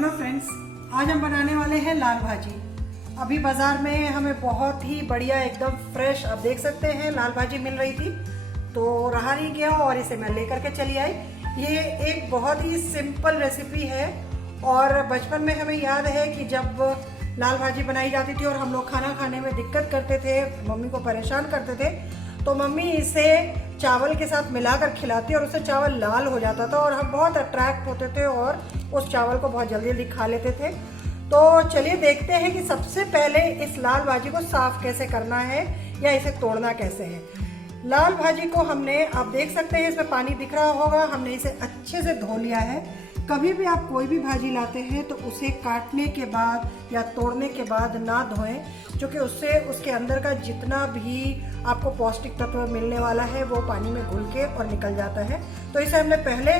Hello friends, आज हम बनाने वाले हैं लाल भाजी। अभी बाजार में हमें बहुत ही बढ़िया एकदम फ्रेश, आप देख सकते हैं, लाल भाजी मिल रही थी तो रहा नहीं गया और इसे मैं लेकर के चली आई। ये एक बहुत ही सिंपल रेसिपी है और बचपन में हमें याद है कि जब लाल भाजी बनाई जाती थी और हम लोग खाना खाने में दिक्कत करते थे, मम्मी को परेशान करते थे, तो मम्मी इसे चावल के साथ मिलाकर खिलाती और उससे चावल लाल हो जाता था और हम बहुत अट्रैक्ट होते थे और उस चावल को बहुत जल्दी जल्दी खा लेते थे। तो चलिए देखते हैं कि सबसे पहले इस लाल भाजी को साफ कैसे करना है या इसे तोड़ना कैसे है। लाल भाजी को हमने, आप देख सकते हैं इसमें पानी दिख रहा होगा, हमने इसे अच्छे से धो लिया है। कभी भी आप कोई भी भाजी लाते हैं तो उसे काटने के बाद या तोड़ने के बाद ना धोएं, क्योंकि उससे उसके अंदर का जितना भी आपको पौष्टिक तत्व मिलने वाला है वो पानी में घुल के और निकल जाता है। तो इसे हमने पहले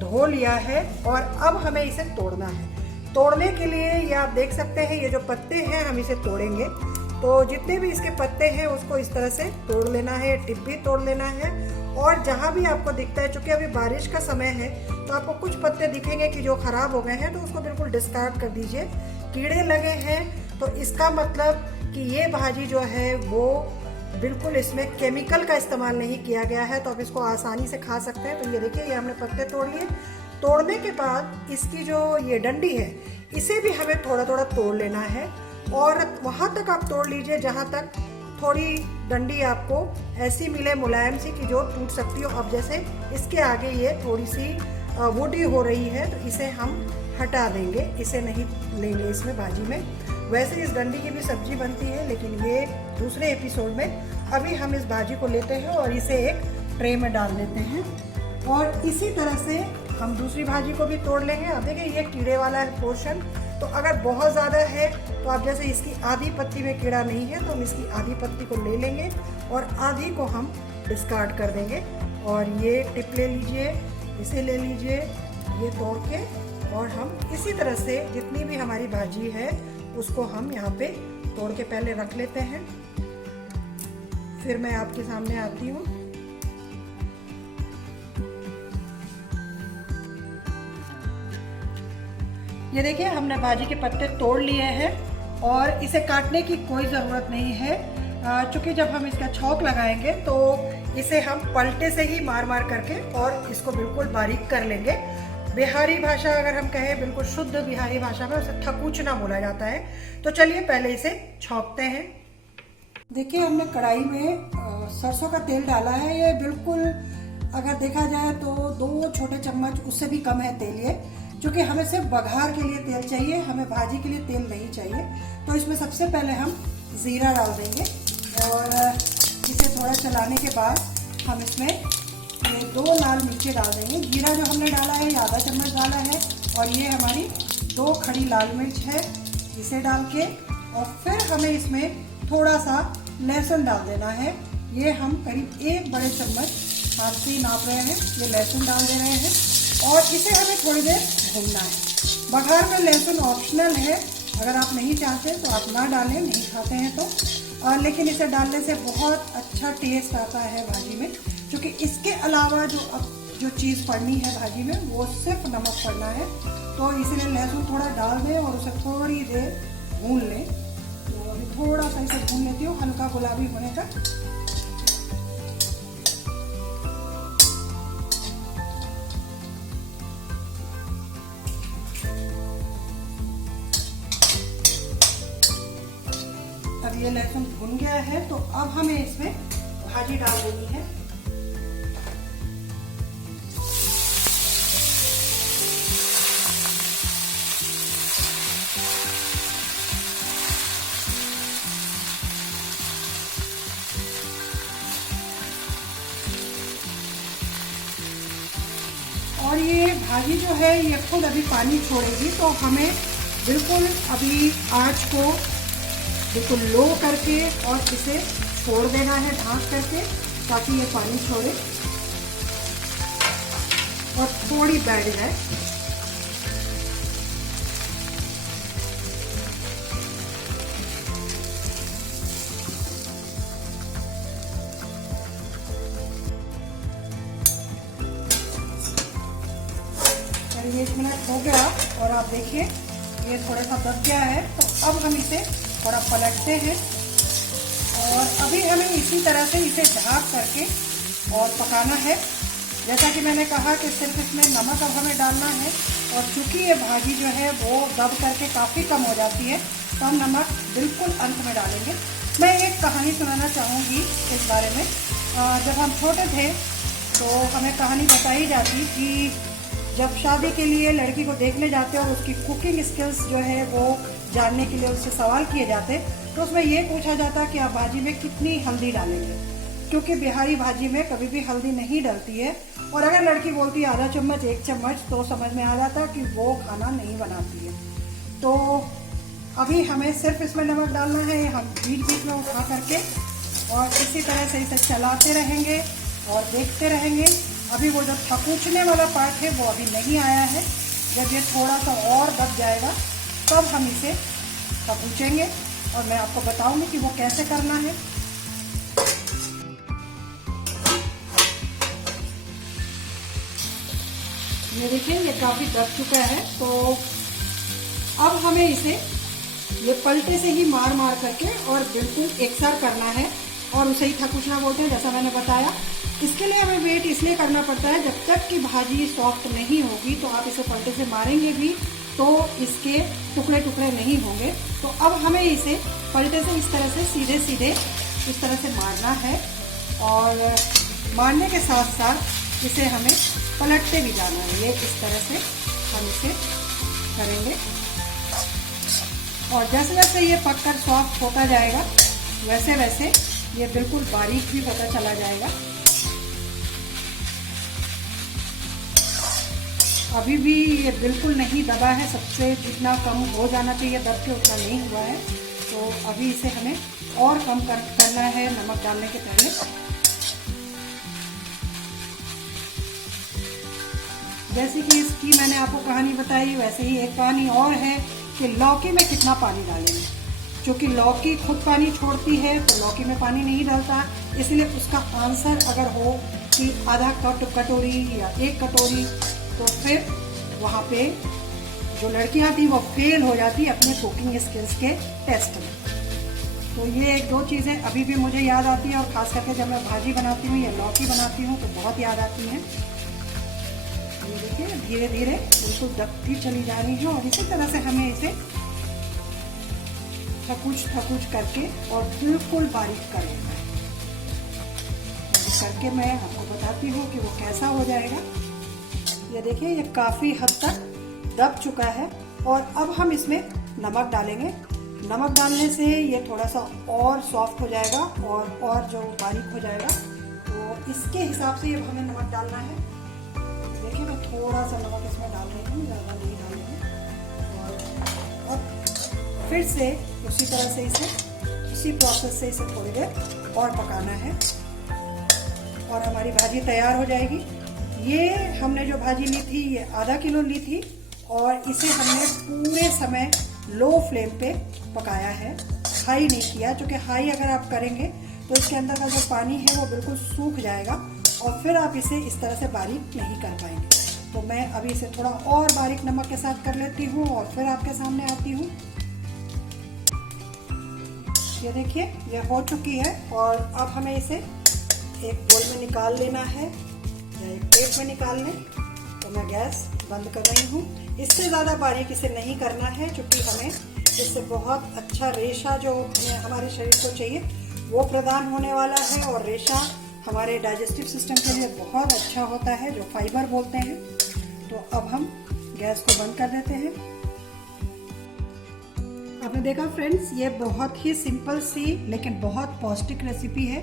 धो लिया है और अब हमें इसे तोड़ना है। तोड़ने के लिए ये आप देख सकते हैं, ये जो पत्ते हैं हम इसे तोड़ेंगे। तो जितने भी इसके पत्ते हैं उसको इस तरह से तोड़ लेना है, टिब्बी तोड़ लेना है। और जहाँ भी आपको दिखता है, चूँकि अभी बारिश का समय है तो आपको कुछ पत्ते दिखेंगे कि जो ख़राब हो गए हैं, तो उसको बिल्कुल डिस्कार्ड कर दीजिए। कीड़े लगे हैं तो इसका मतलब कि ये भाजी जो है वो बिल्कुल इसमें केमिकल का इस्तेमाल नहीं किया गया है, तो आप इसको आसानी से खा सकते हैं। तो ये देखिए, ये हमने पत्ते तोड़ लिए। तोड़ने के बाद इसकी जो ये डंडी है इसे भी हमें थोड़ा थोड़ा तोड़ लेना है और वहाँ तक आप तोड़ लीजिए जहाँ तक थोड़ी डंडी आपको ऐसी मिले मुलायम सी कि जो टूट सकती हो। अब जैसे इसके आगे ये थोड़ी सी वुडी हो रही है तो इसे हम हटा देंगे, इसे नहीं लेंगे इसमें भाजी में। वैसे इस डंडी की भी सब्जी बनती है, लेकिन ये दूसरे एपिसोड में। अभी हम इस भाजी को लेते हैं और इसे एक ट्रे में डाल देते हैं और इसी तरह से हम दूसरी भाजी को भी तोड़ लेंगे। अब देखिए, ये कीड़े वाला है पोर्शन, तो अगर बहुत ज़्यादा है तो आप जैसे इसकी आधी पत्ती में कीड़ा नहीं है तो हम इसकी आधी पत्ती को ले लेंगे और आधी को हम डिस्कार्ड कर देंगे। और ये टिप ले लीजिए, इसे ले लीजिए, ये तोड़ के, और हम इसी तरह से जितनी भी हमारी भाजी है उसको हम यहाँ पे तोड़ के पहले रख लेते हैं। फिर मैं आपके सामने आती हूँ। ये देखिए, हमने भाजी के पत्ते तोड़ लिए हैं और इसे काटने की कोई ज़रूरत नहीं है, क्योंकि जब हम इसका छौंक लगाएंगे तो इसे हम पलटे से ही मार मार करके और इसको बिल्कुल बारीक कर लेंगे। बिहारी भाषा अगर हम कहें, बिल्कुल शुद्ध बिहारी भाषा में उसे थकूचना बोला जाता है। तो चलिए पहले इसे छौंकते हैं। देखिए, हमने कढ़ाई में सरसों का तेल डाला है। ये बिल्कुल अगर देखा जाए तो 2 छोटे चम्मच, उससे भी कम है तेल ये, क्योंकि हमें सिर्फ बघार के लिए तेल चाहिए, हमें भाजी के लिए तेल नहीं चाहिए। तो इसमें सबसे पहले हम ज़ीरा डाल देंगे और इसे थोड़ा चलाने के बाद हम इसमें ये 2 लाल मिर्ची डाल देंगे। जीरा जो हमने डाला है ये आधा चम्मच डाला है और ये हमारी 2 खड़ी लाल मिर्च है, इसे डाल के, और फिर हमें इसमें थोड़ा सा लहसुन डाल देना है। ये हम करीब 1 बड़े चम्मच, हाथ से नाप रहे हैं, ये लहसुन डाल दे रहे हैं और इसे हमें थोड़ी देर भूनना है। बघार में लहसुन ऑप्शनल है, अगर आप नहीं चाहते तो आप ना डालें, नहीं खाते हैं तो, लेकिन इसे डालने से बहुत अच्छा टेस्ट आता है भाजी में। क्योंकि इसके अलावा जो चीज़ पड़नी है भाजी में वो सिर्फ नमक पड़ना है। तो इसलिए लहसुन थोड़ा डाल दें और उसे थोड़ी देर भून लें। तो अभी थोड़ा सा इसे भून लेती हूँ, हल्का गुलाबी होने तक। अब ये लहसुन भुन गया है तो अब हमें इसमें भाजी डाल देनी है। और ये भाजी जो है ये खुद अभी पानी छोड़ेगी, तो हमें बिल्कुल अभी आँच को बिल्कुल लो करके और इसे छोड़ देना है ढक करके, ताकि ये पानी छोड़े और थोड़ी बैठ जाए। ये 1 मिनट हो गया और और आप देखिए ये थोड़ा सा दब गया है। तो अब हम इसे थोड़ा पलटते हैं और अभी हमें इसी तरह से इसे ढक करके और पकाना है। जैसा कि मैंने कहा कि सिर्फ इसमें नमक अब हमें डालना है, और चूँकि ये भाजी जो है वो दब करके काफ़ी कम हो जाती है तो हम नमक बिल्कुल अंत में डालेंगे। मैं एक कहानी सुनाना चाहूँगी इस बारे में। जब हम छोटे थे तो हमें कहानी बताई जाती कि जब शादी के लिए लड़की को देखने जाते और उसकी कुकिंग स्किल्स जो है वो जानने के लिए उससे सवाल किए जाते, तो उसमें ये पूछा जाता कि आप भाजी में कितनी हल्दी डालेंगे, क्योंकि बिहारी भाजी में कभी भी हल्दी नहीं डलती है। और अगर लड़की बोलती है आधा चम्मच 1 चम्मच तो समझ में आ जाता कि वो खाना नहीं बनाती है। तो अभी हमें सिर्फ इसमें नमक डालना है। हम बीच बीच में उठा करके और इसी तरह से इसे चलाते रहेंगे और देखते रहेंगे। अभी वो जो थकूचने वाला पार्ट है वो अभी नहीं आया है। जब ये थोड़ा सा और दब जाएगा तब हम इसे थकूचेंगे और मैं आपको बताऊंगी कि वो कैसे करना है। ये देखिए ये काफ़ी दब चुका है। तो अब हमें इसे ये पलटे से ही मार मार करके और बिल्कुल एकसार करना है, और उसे ही थकुचना बोलते हैं जैसा मैंने बताया। इसके लिए हमें वेट इसलिए करना पड़ता है, जब तक कि भाजी सॉफ्ट नहीं होगी तो आप इसे पलटे से मारेंगे भी तो इसके टुकड़े टुकड़े नहीं होंगे। तो अब हमें इसे पलटे से इस तरह से सीधे सीधे इस तरह से मारना है, और मारने के साथ साथ इसे हमें पलटते भी जाना है। ये इस तरह से हम इसे करेंगे, और जैसे जैसे ये पककर सॉफ्ट होता जाएगा वैसे वैसे ये बिल्कुल बारीक भी पता चला जाएगा। अभी भी ये बिल्कुल नहीं दबा है, सबसे जितना कम हो जाना चाहिए दब के उतना नहीं हुआ है। तो अभी इसे हमें और कम करना है नमक डालने के पहले। जैसे कि इसकी मैंने आपको कहानी बताई, वैसे ही एक कहानी और है कि लौकी में कितना पानी डालेंगे। क्योंकि लौकी खुद पानी छोड़ती है तो लौकी में पानी नहीं डालता, इसलिए उसका आंसर अगर हो कि आधा कटोरी या 1 कटोरी तो फिर वहाँ पे जो लड़कियाँ थी वो फेल हो जाती अपने कुकिंग स्किल्स के टेस्ट में। तो ये 1-2 चीज़ें अभी भी मुझे याद आती हैं, और ख़ास करके जब मैं भाजी बनाती हूँ या लौकी बनाती हूँ तो बहुत याद आती हैं। ये देखिए धीरे धीरे बिल्कुल दबती चली जा रही है, और इसी तरह से हमें इसे थकुच करके और बिल्कुल बारीक कर लेना है। करके मैं आपको बताती हूँ कि वो कैसा हो जाएगा। ये देखिए ये काफ़ी हद तक दब चुका है, और अब हम इसमें नमक डालेंगे। नमक डालने से ये थोड़ा सा और सॉफ्ट हो जाएगा और जो बारीक हो जाएगा। तो इसके हिसाब से ये हमें नमक डालना है। देखिए मैं थोड़ा सा नमक इसमें डाल रही हूँ, ज़्यादा नहीं डाल रही हूँ। और अब फिर से उसी तरह से इसी प्रोसेस से इसे थोड़ी देर और पकाना है, और हमारी भाजी तैयार हो जाएगी। ये हमने जो भाजी ली थी ये आधा किलो ली थी, और इसे हमने पूरे समय लो फ्लेम पे पकाया है, हाई नहीं किया। क्योंकि हाई अगर आप करेंगे तो इसके अंदर का जो पानी है वो बिल्कुल सूख जाएगा, और फिर आप इसे इस तरह से बारीक नहीं कर पाएंगे। तो मैं अभी इसे थोड़ा और बारीक नमक के साथ कर लेती हूँ और फिर आपके सामने आती हूँ। ये देखिए ये हो चुकी है, और अब हमें इसे एक बोल में निकाल लेना है या एक प्लेट में निकाल लें। तो मैं गैस बंद कर रही हूँ। इससे ज़्यादा बारीक इसे नहीं करना है, क्योंकि हमें इससे बहुत अच्छा रेशा जो हमारे शरीर को चाहिए वो प्रदान होने वाला है, और रेशा हमारे डाइजेस्टिव सिस्टम के लिए बहुत अच्छा होता है, जो फाइबर बोलते हैं। तो अब हम गैस को बंद कर देते हैं। आपने देखा फ्रेंड्स, ये बहुत ही सिंपल सी लेकिन बहुत पौष्टिक रेसिपी है।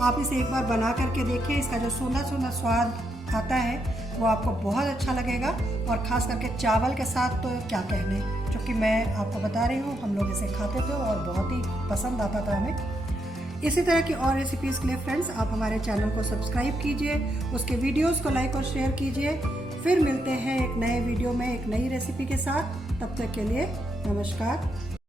आप इसे एक बार बना करके देखिए। इसका जो सोना स्वाद आता है वो आपको बहुत अच्छा लगेगा, और ख़ास करके चावल के साथ तो क्या कहने, क्योंकि मैं आपको बता रही हूँ हम लोग इसे खाते थे और बहुत ही पसंद आता था हमें। इसी तरह की और रेसिपीज़ के लिए फ्रेंड्स आप हमारे चैनल को सब्सक्राइब कीजिए, उसके वीडियोज़ को लाइक और शेयर कीजिए। फिर मिलते हैं एक नए वीडियो में एक नई रेसिपी के साथ। तब तक के लिए नमस्कार।